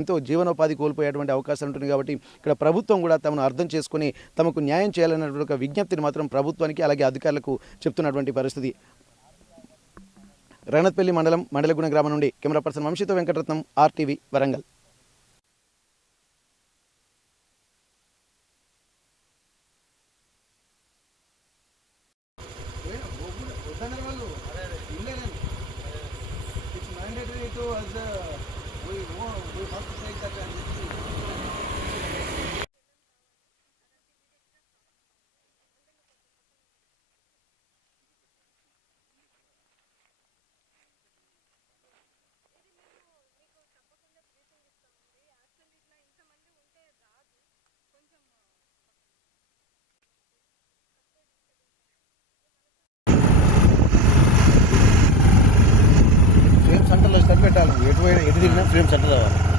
ఎంతో జీవనోపాధి కోల్పోయేటువంటి అవకాశాలు ఉంటుంది కాబట్టి ఇక్కడ ప్రభుత్వం కూడా తమను అర్థం చేసుకుని తమకు న్యాయం చేయాలన్నటువంటి ఒక విజ్ఞప్తిని మాత్రం ప్రభుత్వానికి అలాగే అధికారులకు చెప్తున్నటువంటి పరిస్థితి. రణత్పల్లి మండలం మండలగూడ గ్రామం నుండి కెమెరా పర్సన్ వంశీతో వెంకటరత్నం, RTV వరంగల్. ఫ్రేమ్ సెంటర్లో పెట్టాలి, ఎటు తిరిగినా ఫ్రేమ్ సెంటర్ రావాలి.